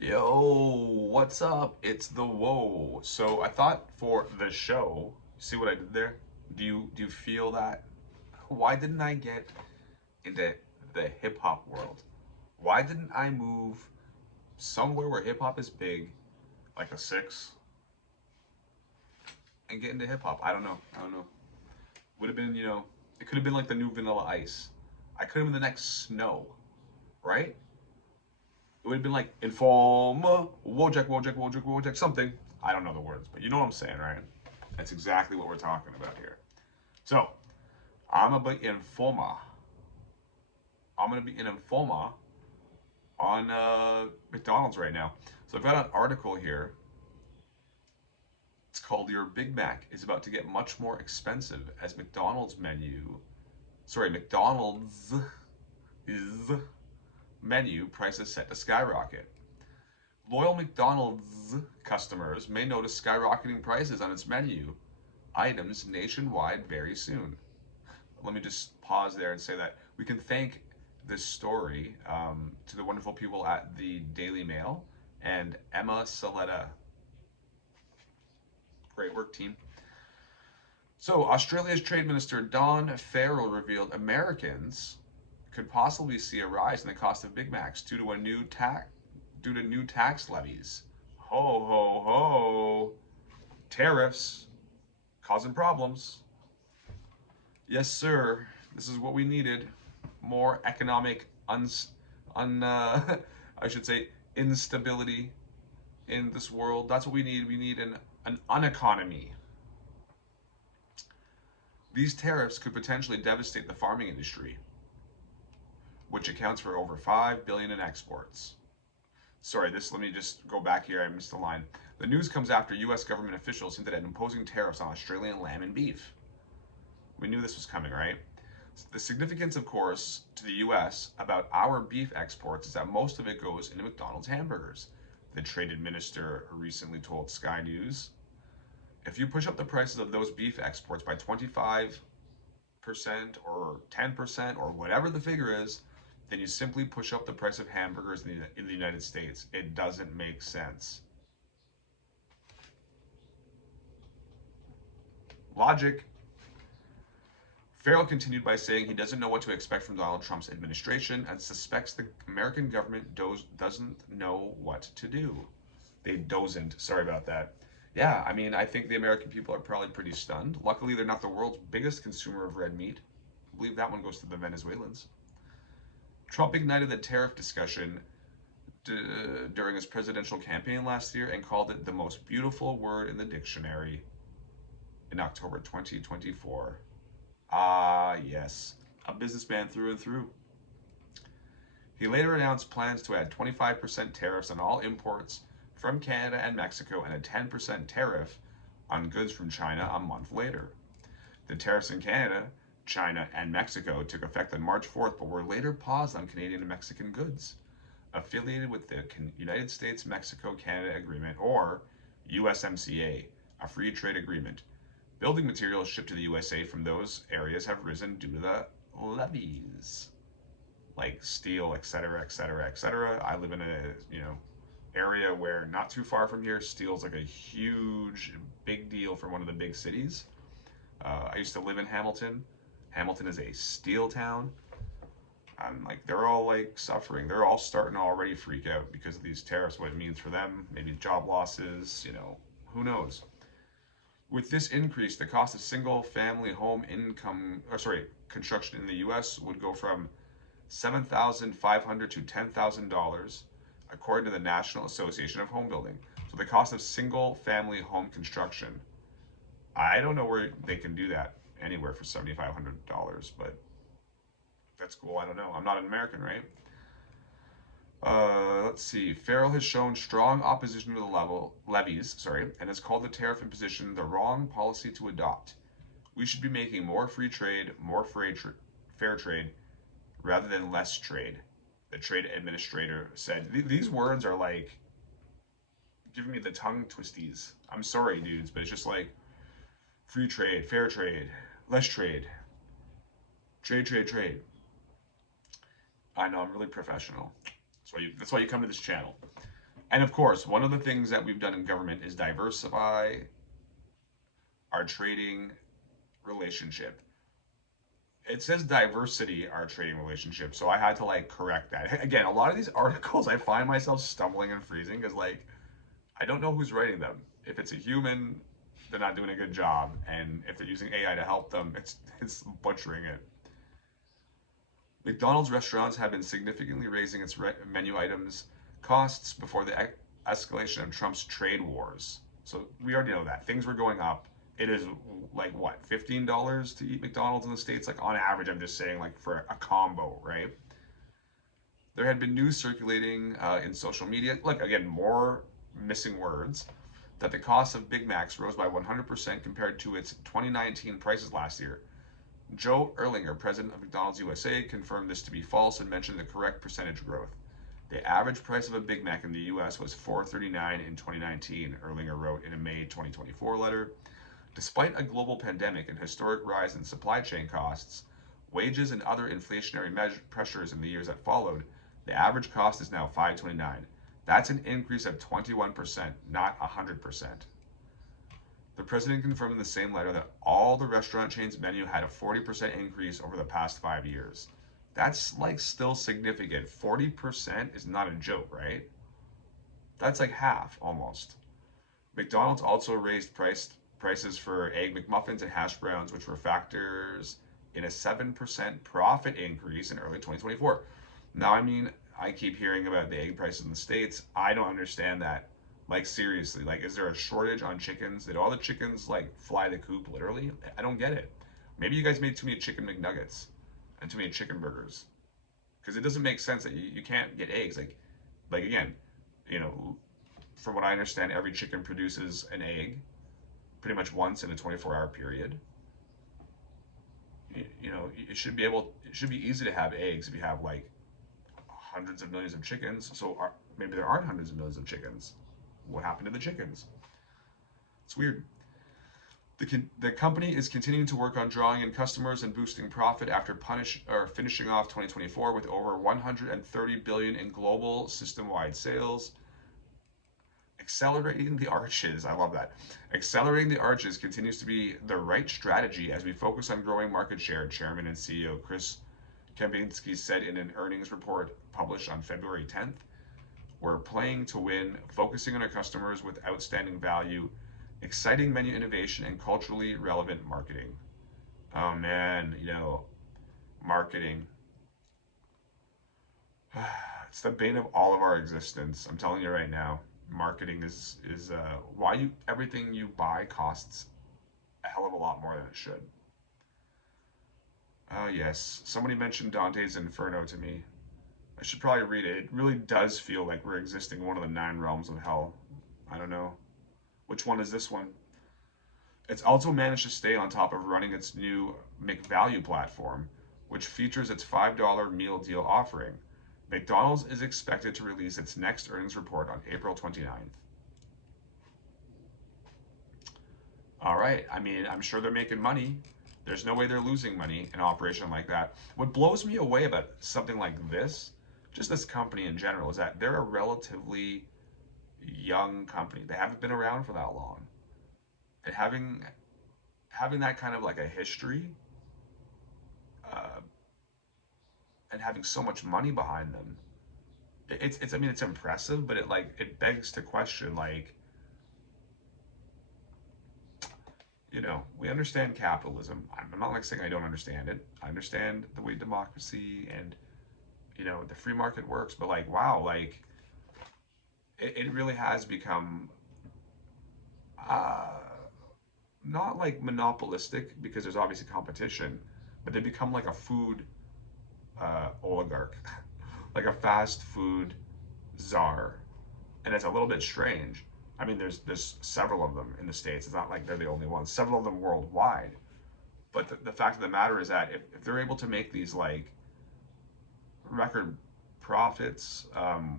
Yo, what's up? It's the Whoa. So I thought for the show, see what I did there? Do you feel that? Why didn't I get into the hip hop world? Why didn't I move somewhere where hip hop is big, like a six, and get into hip hop? I don't know. I don't know. Would have been, it could have been like the new Vanilla Ice. I could have been the next Snow, right? It would have been like Informa, Wojak, Wojak, Wojak, Wojak, something. I don't know the words, but you know what I'm saying, right? That's exactly what we're talking about here. So, I'm gonna be Informa. I'm gonna be an Informa on McDonald's right now. So I've got an article here. It's called "Your Big Mac is about to get much more expensive as McDonald's is menu prices set to skyrocket. Loyal McDonald's customers may notice skyrocketing prices on its menu items nationwide very soon. Let me just pause there and say that we can thank this story to the wonderful people at the Daily Mail and Emma Saletta. Great work, team. So, Australia's Trade Minister Don Farrell revealed Americans could possibly see a rise in the cost of Big Macs due to new tax levies. Ho ho ho! Tariffs causing problems. Yes, sir. This is what we needed. More economic I should say instability in this world. That's what we need. We need an uneconomy. These tariffs could potentially devastate the farming industry, which accounts for over 5 billion in exports. Sorry, this let me just go back here. I missed the line. The news comes after US government officials hinted at imposing tariffs on Australian lamb and beef. We knew this was coming, right? The significance, of course, to the US about our beef exports is that most of it goes into McDonald's hamburgers. The trade minister recently told Sky News. If you push up the prices of those beef exports by 25% or 10% or whatever the figure is, then you simply push up the price of hamburgers in the United States. It doesn't make sense. Logic. Farrell continued by saying he doesn't know what to expect from Donald Trump's administration and suspects the American government doesn't know what to do. They doesn't. Sorry about that. Yeah, I mean, I think the American people are probably pretty stunned. Luckily, they're not the world's biggest consumer of red meat. I believe that one goes to the Venezuelans. Trump ignited the tariff discussion during his presidential campaign last year and called it the most beautiful word in the dictionary in October 2024. Ah, yes, a businessman through and through. He later announced plans to add 25% tariffs on all imports from Canada and Mexico and a 10% tariff on goods from China a month later. The tariffs in Canada, China, and Mexico took effect on March 4th, but were later paused on Canadian and Mexican goods affiliated with the United States Mexico Canada Agreement, or USMCA, a free trade agreement. Building materials shipped to the USA from those areas have risen due to the levies, like steel, etc., etc., etc. I live in a area where not too far from here, steel's like a huge, big deal for one of the big cities. I used to live in Hamilton. Hamilton is a steel town. I'm like, they're all like suffering. They're all starting to already freak out because of these tariffs, what it means for them, maybe job losses, who knows. With this increase, the cost of single family home construction in the US would go from $7,500 to $10,000, according to the National Association of Home Building. So the cost of single family home construction, I don't know where they can do that anywhere for $7,500, but that's cool. I don't know. I'm not an American, right? Let's see. Farrell has shown strong opposition to the levies, and has called the tariff imposition the wrong policy to adopt. We should be making more free trade, more fair trade, rather than less trade. The trade administrator said. These words are like giving me the tongue twisties. I'm sorry, dudes, but it's just like free trade, fair trade, less trade, trade, trade, trade. I know I'm really professional. That's why you come to this channel. And of course, one of the things that we've done in government is diversify our trading relationship. It says diversity our trading relationship, so I had to like correct that. Again, a lot of these articles I find myself stumbling and freezing because like I don't know who's writing them. If it's a human, they're not doing a good job, and if they're using AI to help them, it's butchering it. McDonald's restaurants have been significantly raising its menu items costs before the escalation of Trump's trade wars. So we already know that things were going up. It is like what, $15 to eat McDonald's in the States? Like on average, I'm just saying, like for a combo, right? There had been news circulating in social media, like again, more missing words, that the cost of Big Macs rose by 100% compared to its 2019 prices last year. Joe Erlinger, president of McDonald's USA, confirmed this to be false and mentioned the correct percentage growth. The average price of a Big Mac in the US was $4.39 in 2019, Erlinger wrote in a May 2024 letter. Despite a global pandemic and historic rise in supply chain costs, wages and other inflationary pressures in the years that followed, the average cost is now $5.29. That's an increase of 21%, not 100%. The president confirmed in the same letter that all the restaurant chains' menu had a 40% increase over the past 5 years. That's like still significant. 40% is not a joke, right? That's like half almost. McDonald's also raised prices for Egg McMuffins and hash browns, which were factors in a 7% profit increase in early 2024. Now, I mean, I keep hearing about the egg prices in the States. I don't understand that. Like, seriously, like, is there a shortage on chickens? Did all the chickens, like, fly the coop, literally? I don't get it. Maybe you guys made too many chicken McNuggets and too many chicken burgers. Because it doesn't make sense that you can't get eggs. Like, again, you know, from what I understand, every chicken produces an egg pretty much once in a 24-hour period. You know, it should be easy to have eggs if you have like hundreds of millions of chickens. So maybe there aren't hundreds of millions of chickens. What happened to the chickens? It's weird. The company is continuing to work on drawing in customers and boosting profit after finishing off 2024 with over 130 billion in global system-wide sales. Accelerating the arches, I love that. Accelerating the arches continues to be the right strategy as we focus on growing market share, Chairman and CEO Chris Kempinski said in an earnings report published on February 10th. We're playing to win, focusing on our customers with outstanding value, exciting menu innovation, and culturally relevant marketing. Oh man, marketing. It's the bane of all of our existence. I'm telling you right now, marketing is why everything you buy costs a hell of a lot more than it should. Oh yes, somebody mentioned Dante's Inferno to me. I should probably read it. It really does feel like we're existing in one of the 9 realms of hell. I don't know. Which one is this one? It's also managed to stay on top of running its new McValue platform, which features its $5 meal deal offering. McDonald's is expected to release its next earnings report on April 29th. All right. I mean, I'm sure they're making money. There's no way they're losing money in an operation like that. What blows me away about something like this, just this company in general, is that they're a relatively young company. They haven't been around for that long. And having that kind of like a history, uh, and having so much money behind them, it's I mean it's impressive, but it begs to question like, we understand capitalism. I'm not like saying I don't understand it. I understand the way democracy and the free market works, but like wow, like it really has become uh, not like monopolistic because there's obviously competition, but they become like a food oligarch, like a fast food czar, and it's a little bit strange. I mean, there's several of them in the States. It's not like they're the only ones. Several of them worldwide. But the fact of the matter is that if they're able to make these like record profits,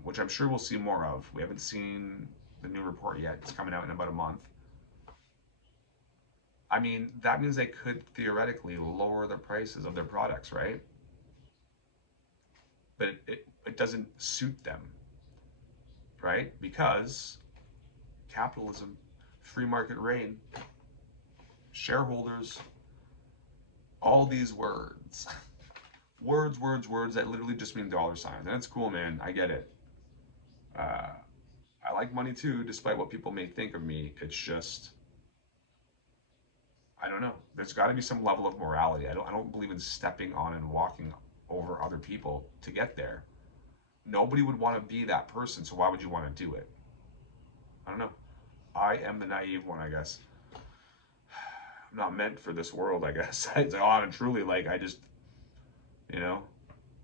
which I'm sure we'll see more of. We haven't seen the new report yet. It's coming out in about a month. I mean, that means they could theoretically lower the prices of their products, right? But it doesn't suit them. right? Because capitalism, free market reign, shareholders, all these words. Words that literally just mean dollar signs. And it's cool, man. I get it. Uh, I like money too, despite what people may think of me. It's just, I don't know. There's got to be some level of morality. I don't believe in stepping on and walking over other people to get there. Nobody would want to be that person, so why would you want to do it? I don't know. I am the naive one, I guess. I'm not meant for this world, I guess. It's on and truly, like, I just, you know,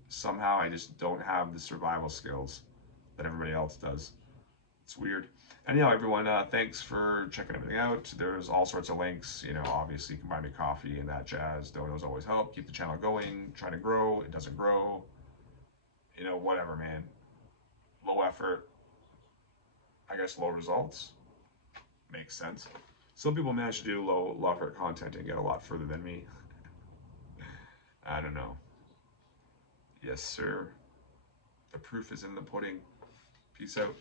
somehow I just don't have the survival skills that everybody else does. It's weird. Anyhow, everyone, thanks for checking everything out. There's all sorts of links. You know, obviously, you can buy me coffee and that jazz. Donos always help. Keep the channel going. Trying to grow. It doesn't grow. You know, whatever, man. Low effort. I guess low results. Makes sense. Some people manage to do low effort content and get a lot further than me. I don't know. Yes, sir. The proof is in the pudding. Peace out.